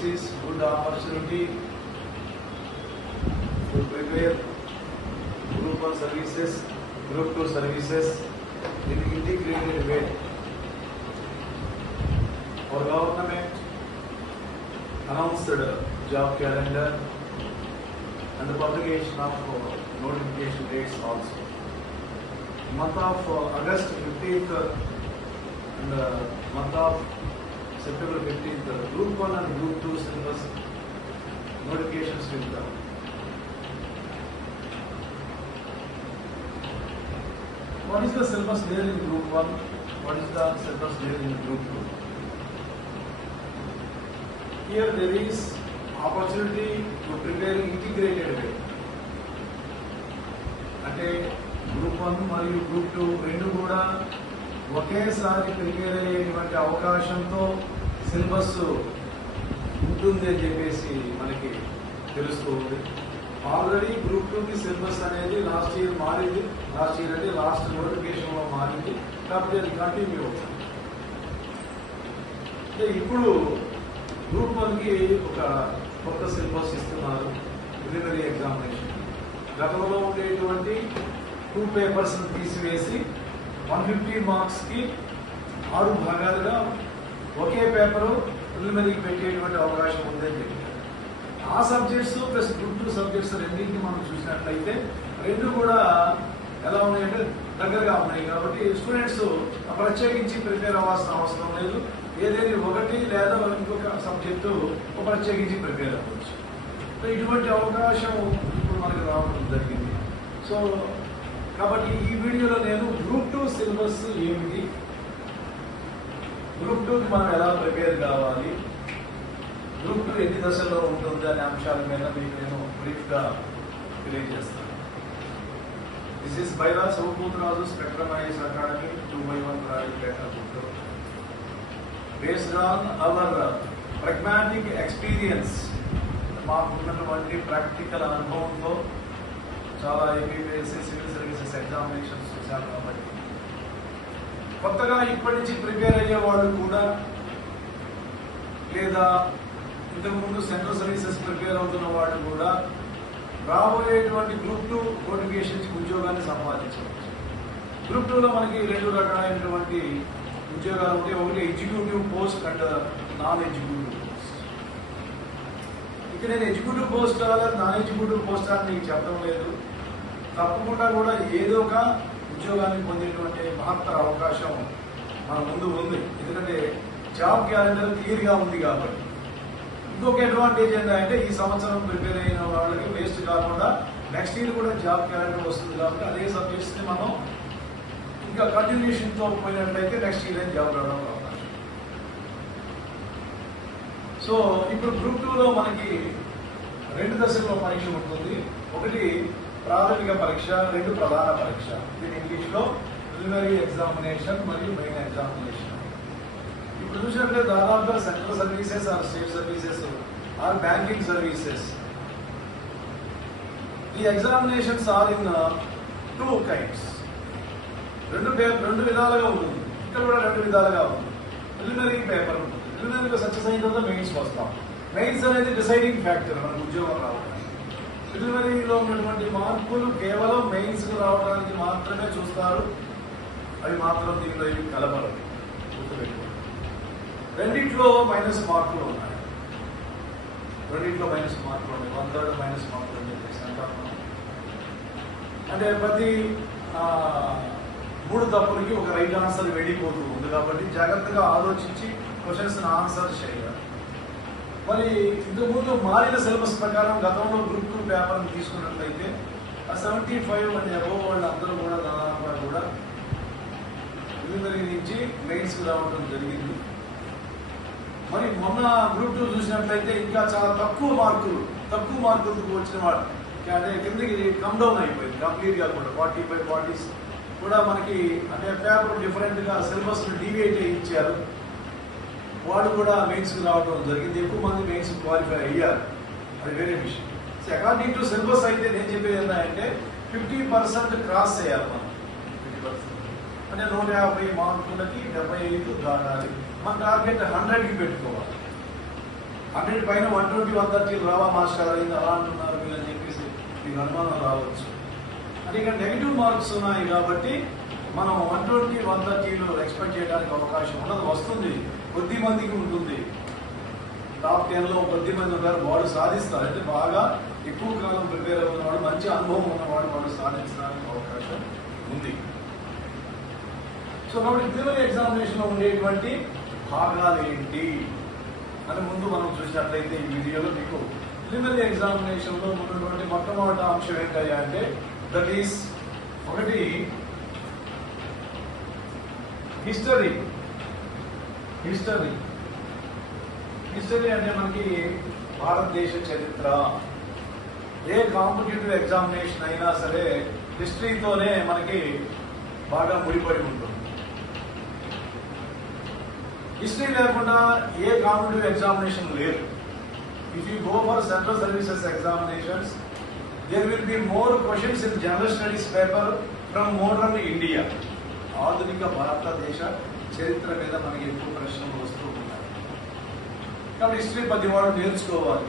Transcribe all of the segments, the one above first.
this is good opportunity to prepare Group 1 services, Group 2 services in integrated way. Our government announced job calendar and the publication of notification dates also. Month of August 15th and month of September 15th, Group 1 and Group 2 syllabus notifications will come. What is the syllabus there in Group 1? What is the syllabus there in Group 2? Here there is opportunity to prepare integrated way. అంటే group 1 మరియు group 2 రెండు కూడా ఒకేసారి prepare అయ్యేటువంటి అవకాశంతో syllabus ఉంటుంది అని చెప్పేసి మనకి తెలుస్తుంది. ఆల్రెడీ గ్రూప్ 2కి సిలబస్ అనేది లాస్ట్ ఇయర్ మారింది. లాస్ట్ ఇయర్ అంటే లాస్ట్ నోటిఫికేషన్లో మారింది, కాకపోతే అది కంటిన్యూ అవుతుంది. అంటే ఇప్పుడు గ్రూప్ 1కి ఒక కొత్త సిలబస్ ఇస్తున్నారు. ప్రిలిమినరీ ఎగ్జామినేషన్ గతంలో ఉండేటువంటి 2 పేపర్స్ తీసివేసి 150 మార్క్స్కి 6 భాగాలుగా ఒకే పేపరు ప్రిలిమినరీకి పెట్టేటువంటి అవకాశం ఉందని చెప్పారు. ఆ సబ్జెక్ట్స్ ప్లస్ గ్రూప్ 2 సబ్జెక్ట్స్ రెండింటిని మనం చూసినట్లయితే రెండు కూడా ఎలా ఉన్నాయంటే దగ్గరగా ఉన్నాయి. కాబట్టి స్టూడెంట్స్ ప్రత్యేకించి ప్రిపేర్ అవ్వాల్సిన అవసరం లేదు. ఏదైనా ఒకటి లేదా ఇంకొక సబ్జెక్టు ప్రత్యేకించి ప్రిపేర్ అవ్వచ్చు. ఇటువంటి అవకాశం ఇప్పుడు మనకు రావడం జరిగింది. సో కాబట్టి ఈ వీడియోలో నేను గ్రూప్ 2 సిలబస్ ఏమిటి, గ్రూప్ 2కి మనం ఎలా ప్రిపేర్ కావాలి, గ్రూప్ 2 ఎన్ని దశల్లో ఉంటుంది అనే అంశాల మీద మీకు నేను బ్రీఫ్గా తెలియజేస్తాను. This is Baira Saubhutaraju spectrum IS academy 2/1 project letter book based on our pragmatic experience. మాకు ఉన్నటువంటి ప్రాక్టికల్ అనుభవంతో చాలా ఏపీపీఎస్సీ సివిల్ సర్వీసెస్ ఎగ్జామినేషన్స్ చూశాను. కాబట్టి కొత్తగా ఇప్పటి నుంచి ప్రిపేర్ అయ్యే వాళ్ళు కూడా లేదా ఇంతకుముందు సెంట్రల్ సర్వీసెస్ ప్రిపేర్ అవుతున్న వాళ్ళు కూడా రాబోయేటువంటి గ్రూప్ 2 నోటిఫికేషన్స్ ఉద్యోగాన్ని సంపాదించవచ్చు. గ్రూప్ 2లో మనకి 2 రకాలైనటువంటి ఉద్యోగాలు ఉంటాయి. ఒకటి executive post and non executive post. ఇక నేను ఎగ్జిక్యూటివ్ పోస్ట్ కావాలా నాన్ ఎగ్జిక్యూటివ్ పోస్ట్ అని మీకు చెప్పడం లేదు. తప్పకుండా కూడా ఏదో ఒక ఉద్యోగాన్ని పొందేటువంటి మహత్తర అవకాశం మన ముందు ఉంది. ఎందుకంటే జాబ్ క్యాలెండర్ క్లియర్గా ఉంది. కాబట్టి ఇంకొక అడ్వాంటేజ్ ఏంటంటే ఈ సంవత్సరం ప్రిపేర్ అయిన వాళ్ళకి వేస్ట్ కాకుండా నెక్స్ట్ ఇయర్ కూడా జాబ్ క్యాలెండర్ వస్తుంది. కాబట్టి అదే సబ్జెక్ట్స్ని మనం ఇంకా కంటిన్యూషన్తో పోయినట్లయితే నెక్స్ట్ ఇయర్ జాబ్ రావడం అవకాశం. సో ఇప్పుడు గ్రూప్ 2లో మనకి 2 దశల్లో పరీక్ష ఉంటుంది. ఒకటి ప్రాథమిక పరీక్ష, 2 ప్రధాన పరీక్ష. దీని ఇంగ్లీష్లో ప్రిలిమినరీ ఎగ్జామినేషన్ మరియు మెయిన్ ఎగ్జామినేషన్. ఇప్పుడు చూసినట్లయితే దాదాపుగా central services or state services or banking services ఈ ఎగ్జామినేషన్స్ ఆర్ ఇన్ 2 kinds. రెండు విధాలుగా ఉంటుంది. ఇక్కడ కూడా 2 విధాలుగా ఉంటుంది. ప్రిలిమినరీ పేపర్ ఉంటుంది. ప్రిలిమినరీలో సక్సెస్ అయిన తర్వాత మెయిన్స్ వస్తాం. మెయిన్స్ అనేది డిసైడింగ్ ఫ్యాక్టర్ మనకు ఉద్యోగం రావడానికి. ప్రిలిమినరీలో ఉన్నటువంటి మార్కులు కేవలం మెయిన్స్ రావడానికి మాత్రమే చూస్తారు. అవి మాత్రం దీనిలో ఇవి కలపరు. గుర్తుపెట్టుకోండి. రెండిట్లో మైనస్ మార్కులు ఉన్నాయి. 1/3 మైనస్ మార్కులు అని చెప్పేసి అంటారు. అంటే ప్రతి 3 తప్పులకి ఒక రైట్ ఆన్సర్ వెళ్ళిపోతూ ఉంది. కాబట్టి జాగ్రత్తగా ఆలోచించి క్వశ్చన్స్ ఆన్సర్ చేయాలి. మరి ఇంతకుముందు మారిన సిలబస్ ప్రకారం గతంలో గ్రూప్ 2 పేపర్ని తీసుకున్నట్లయితే 75 and above వాళ్ళందరూ కూడా దాదాపుగా కూడా ప్రిలిమినరీ నుంచి మెయిన్స్కి రావడం జరిగింది. మరి మొన్న గ్రూప్ 2 చూసినట్లయితే ఇంకా చాలా తక్కువ మార్కులతో వచ్చిన వాళ్ళు అంటే కిందకి కమ్ డౌన్ అయిపోయింది కంప్లీట్గా కూడా. 45 కూడా మనకి అంటే పేపర్ డిఫరెంట్గా సిలబస్ని డీవియేట్ ఇచ్చారు. వాళ్ళు కూడా మెయిన్స్కి రావడం జరిగింది. ఎక్కువ మంది మెయిన్స్ క్వాలిఫై అయ్యారు. అది వేరే విషయం. సో అకార్డింగ్ టు సిలబస్ అయితే నేను చెప్పేది ఏంటంటే 50% క్రాస్ చేయాలి మనం. 50% అంటే 150 మార్కులకి 75 దాటాలి. మన టార్గెట్ 100కి పెట్టుకోవాలి. 100 పైన 120, 130 రావా మాస్టర్ అయింది అలా అంటున్నారు వీళ్ళని చెప్పేసి మీకు అనుమానం రావచ్చు. అంటే ఇక్కడ నెగిటివ్ మార్క్స్ ఉన్నాయి కాబట్టి మనం 120, 130లో ఎక్స్పెక్ట్ చేయడానికి అవకాశం ఉండదు. వస్తుంది, కొద్ది మందికి ఉంటుంది. టాప్ 10లో కొద్ది మంది ఉంటారు, వాడు సాధిస్తారు. అంటే బాగా ఎక్కువ కాలం ప్రిపేర్ అవుతున్నవాడు, మంచి అనుభవం ఉన్నవాడు వాడు సాధించడానికి అవకాశం ఉంది. సో కాబట్టి ప్రిలిమినరీ ఎగ్జామినేషన్లో ఉండేటువంటి భాగాలు ఏంటి అని ముందు మనం చూసినట్లయితే ఈ వీడియోలో మీకు ప్రిలిమినరీ ఎగ్జామినేషన్లో ఉన్నటువంటి మొట్టమొదటి అంశం ఏంటయ్యా అంటే దట్ ఈస్ ఒకటి హిస్టరీ. హిస్టరీ అంటే మనకి భారతదేశ చరిత్ర. ఏ కాంపిటేటివ్ ఎగ్జామినేషన్ అయినా సరే హిస్టరీతోనే మనకి బాగా ముడిపడి ఉంటుంది. హిస్టరీ లేకుండా ఏ కాంపిటేటివ్ ఎగ్జామినేషన్ లేదు. If you go for central services examinations there will be more questions in general studies paper from modern India. ఆధునిక భారతదేశ చరిత్ర మీద మనకి ఎక్కువ ప్రశ్నలు వస్తూ ఉంటాయి. కాబట్టి హిస్టరీ ప్రతి వాడు నేర్చుకోవాలి.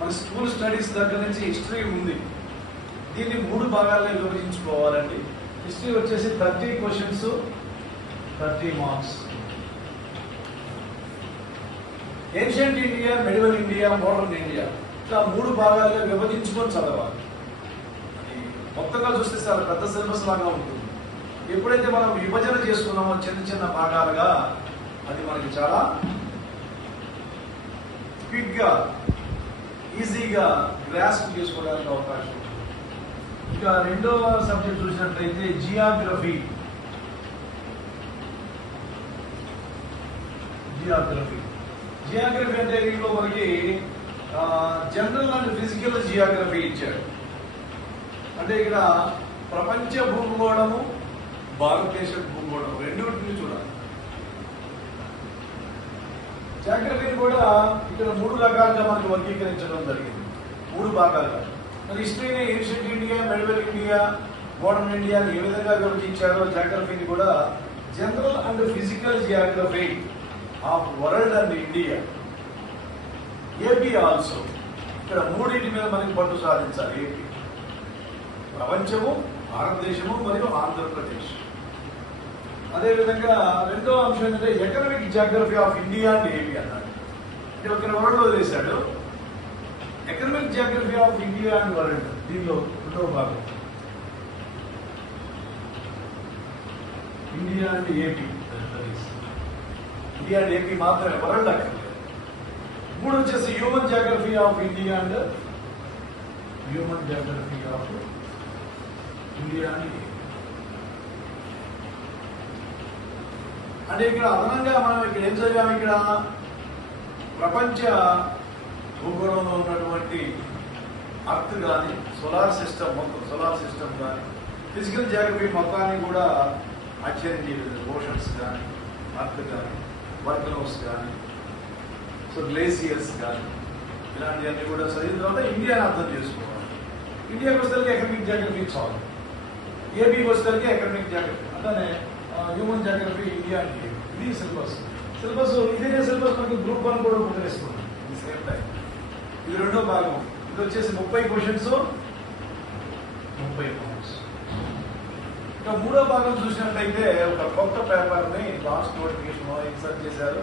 మన స్కూల్ స్టడీస్ దగ్గర నుంచి హిస్టరీ ఉంది. దీన్ని 3 భాగాల్లో విభజించుకోవాలండి. హిస్టరీ వచ్చేసి 30 questions, 30 marks. Ancient India, medieval India, modern India ఇట్లా 3 భాగాలుగా విభజించుకొని చదవాలి. అది మొత్తంగా చూస్తే చాలా పెద్ద సిలబస్ లాగా ఉంటుంది. ఎప్పుడైతే మనం విభజన చేసుకున్నామో చిన్న చిన్న భాగాలుగా అది మనకి చాలా క్విక్గా ఈజీగా గ్రాస్ప్ చేసుకోవడానికి అవకాశం ఉంది. ఇంకా రెండవ సబ్జెక్ట్ చూసినట్లయితే జియోగ్రఫీ. జియోగ్రఫీ అంటే దీంట్లో మనకి జనరల్ అండ్ ఫిజికల్ జియోగ్రఫీ ఇచ్చాడు. అంటే ఇక్కడ ప్రపంచ భూగోళము, భారతదేశ భూగోళం రెండింటిని చూడాలి. జాగ్రఫీని కూడా ఇక్కడ 3 రకాలుగా మనకి వర్గీకరించడం జరిగింది, 3 భాగాలుగా. మరి హిస్టరీని ancient India, medieval India, modern India ఏ విధంగా విభజించారో జాగ్రఫీని కూడా general and physical geography of world and India. AP also ఇక్కడ 3 మీద మనకి పట్టు సాధించాలి. ఏపీ, ప్రపంచము, భారతదేశము మరియు ఆంధ్రప్రదేశ్. అదేవిధంగా రెండో అంశం ఏంటంటే economic Geography of India and AP అన్నాడు. అంటే ఒక వరల్డ్ వదిలేశాడు. Economic Geography of India and world దీనిలో రెండో భాగం India and AP. India and AP మాత్రమే, వరల్డ్ అక్కడ. 3 వచ్చేసి human Geography of India and human Geography of India and AP. అంటే ఇక్కడ అదనంగా మనం ఇక్కడ ఏం చదివాము, ఇక్కడ ప్రపంచ భూగోళంలో ఉన్నటువంటి అర్త్ కానీ, సోలార్ సిస్టమ్ మొత్తం, సోలార్ సిస్టమ్ కానీ, ఫిజికల్ జియోగ్రఫీ మొత్తాన్ని కూడా అధ్యయనం చేయలేదు. ఓషన్స్ కానీ, అర్త్ కానీ, వర్కనోస్ కానీ, సో గ్లేసియర్స్ కానీ, ఇలాంటివన్నీ కూడా చదివిన తర్వాత ఇండియాని అర్థం చేసుకోవాలి. ఇండియాకి వచ్చేసరికి ఎకనామిక్ జియోగ్రఫీ చాలు. ఏపీకి వచ్చేసరికి ఎకనామిక్ జియోగ్రఫీ అంటే human Geography India and AP. ఇది సిలబస్. ఇదే సిలబస్ మనకి గ్రూప్ 1 కూడా ఉపయోగిస్తున్నాం. ఇది సేమ్ టైం. ఇది రెండో భాగం. ఇది వచ్చేసి 30 క్వశ్చన్స్, 30 మార్క్స్. ఇంకా మూడో భాగం చూసినట్లయితే ఒక కొత్త పేపర్ని లాస్ట్ నోటిఫికేషన్లో ఇన్సర్ట్ చేశారు.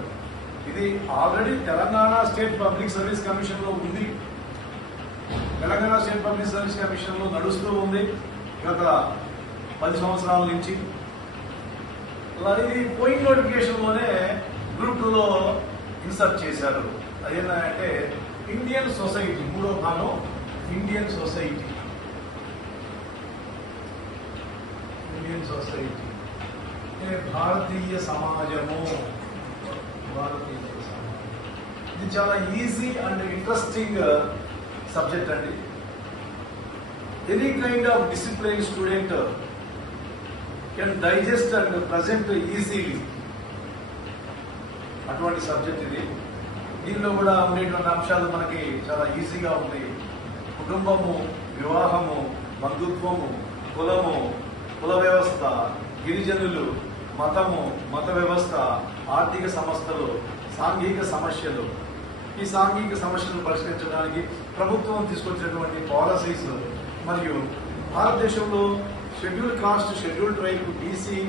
ఇది already Telangana state public service కమిషన్లో ఉంది. తెలంగాణ స్టేట్ పబ్లిక్ సర్వీస్ కమిషన్లో నడుస్తూ ఉంది గత 10 సంవత్సరాల నుంచి. ఇది పోయిన నోటిఫికేషన్లోనే గ్రూప్ 2లో ఇన్సర్ట్ చేశారు. అదేంటంటే ఇండియన్ సొసైటీ. మూడో భాగం ఇండియన్ సొసైటీ. ఇండియన్ సొసైటీ భారతీయ సమాజము. ఇది చాలా ఈజీ అండ్ ఇంట్రెస్టింగ్ సబ్జెక్ట్ అండి. Any kind of discipline student can digest and present easily. అటువంటి సబ్జెక్ట్ ఇది. దీనిలో కూడా ఉండేటువంటి అంశాలు మనకి చాలా ఈజీగా ఉంటాయి. కుటుంబము, వివాహము, బంధుత్వము, కులము, కుల వ్యవస్థ, గిరిజనులు, మతము, మత వ్యవస్థ, ఆర్థిక సమస్యలు, సాంఘిక సమస్యలు, ఈ సాంఘిక సమస్యలను పరిష్కరించడానికి ప్రభుత్వం తీసుకొచ్చినటువంటి పాలసీస్ మరియు భారతదేశంలో schedule caste, schedule tribe, BC,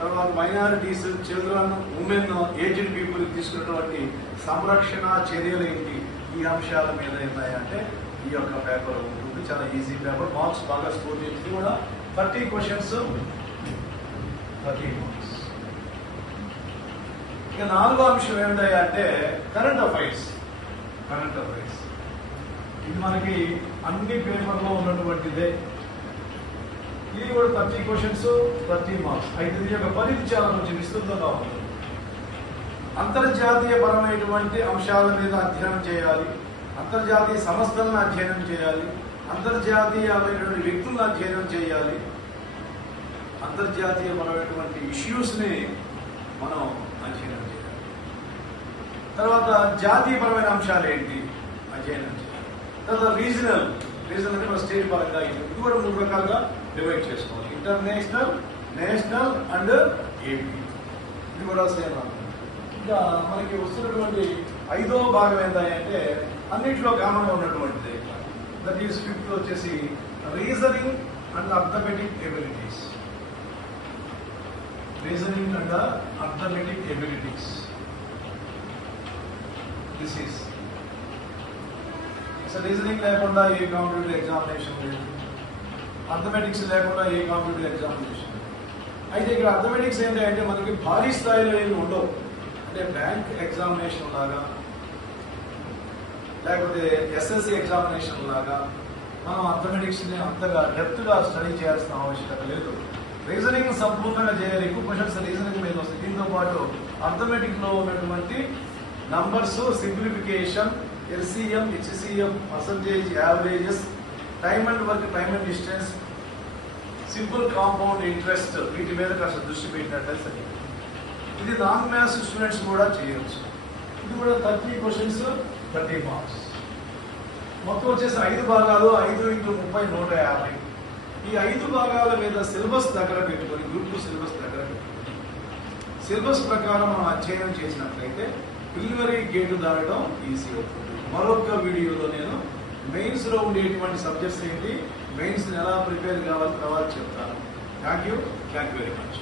తర్వాత minorities, children, women, aged people తీసుకున్నటువంటి సంరక్షణ చర్యలు ఏంటి, ఈ అంశాల మీద ఏంటంటే ఈ యొక్క పేపర్ ఉంటుంది. చాలా ఈజీ పేపర్, మార్క్స్ బాగా స్కోర్ చేసింది కూడా. 30 క్వశ్చన్స్, 30 మార్క్స్. ఇక 4వ అంశం ఏమిటంటే కరెంట్ అఫైర్స్. కరెంట్ అఫైర్స్ ఇది మనకి అన్ని పేపర్లో ఉన్నటువంటిదే. ఇది కూడా 30 క్వశ్చన్స్, 30 మార్క్స్. అయితే దీని యొక్క పరిధి చాలా కొంచెం విస్తృతంగా ఉంటుంది. అంతర్జాతీయ పరమైనటువంటి అంశాల మీద అధ్యయనం చేయాలి, అంతర్జాతీయ సంస్థలను అధ్యయనం చేయాలి, అంతర్జాతీయమైనటువంటి వ్యక్తులను అధ్యయనం చేయాలి, అంతర్జాతీయపరమైనటువంటి ఇష్యూస్ని మనం అధ్యయనం చేయాలి. తర్వాత జాతీయపరమైన అంశాలు ఏంటి అధ్యయనం చేయాలి. తర్వాత రీజనల్ అంటే మన స్టేట్ పరంగా ఇది కూడా 3 రకాలుగా డివైడ్ చేసుకోవాలి. International, national and AP. ఇది కూడా సేమ్. ఇంకా మనకి వస్తున్నటువంటి 5వ భాగం ఏంటంటే అన్నింటిలో కామన్గా ఉన్నటువంటిది. దట్ ఈస్ 5th వచ్చేసి reasoning and arithmetic abilities. Reasoning and arithmetic abilities. This is reasoning లేకుండా ఏ కాంపిటేటివ్ ఎగ్జామినేషన్ లేదు, అర్థమెటిక్స్ లేకుండా ఏ కాంపిటేటివ్ ఎగ్జామినేషన్. అయితే ఇక్కడ అర్థమెటిక్స్ ఏంటంటే మనకి భారీ స్థాయిలో ఏమి ఉండవు. అంటే బ్యాంక్ ఎగ్జామినేషన్ లాగా లేకపోతే ఎస్ఎస్సి ఎగ్జామినేషన్ లాగా మనం అర్థమెటిక్స్ని అంతగా డెప్త్గా స్టడీ చేయాల్సిన ఆవశ్యకత లేదు. రీజనింగ్ సంపూర్ణంగా చేయాలి. ఎక్కువ క్వశ్చన్స్ రీజనింగ్ మీద వస్తాయి. దీంతో పాటు అర్థమెటిక్లో ఉన్నటువంటి numbers, simplification, LCM, HCM, percentage, averages, time and work, time and distance, simple compound interest, వీటి మీద కాస్త దృష్టి పెట్టినట్లయితే సరే. ఇది నాన్ మ్యాథ్స్ స్టూడెంట్స్ కూడా చేయవచ్చు. ఇది కూడా 30 క్వశ్చన్స్, 30 మార్క్స్. మొత్తం వచ్చేసి 5 భాగాలు, 5 × 30 150. ఈ 5 భాగాల మీద సిలబస్ దగ్గర పెట్టుకొని, గ్రూప్ 2 సిలబస్ దగ్గర పెట్టుకొని సిలబస్ ప్రకారం మనం అధ్యయనం చేసినట్లయితే ప్రిలిమినరీ గేటు దాటడం ఈజీ అవుతుంది. మరొక వీడియోలో నేను మెయిన్స్లో ఉండేటువంటి సబ్జెక్ట్స్ ఏంటి, మెయిన్స్ ఎలా ప్రిపేర్ కావాలి చెప్తాను. Thank you very much.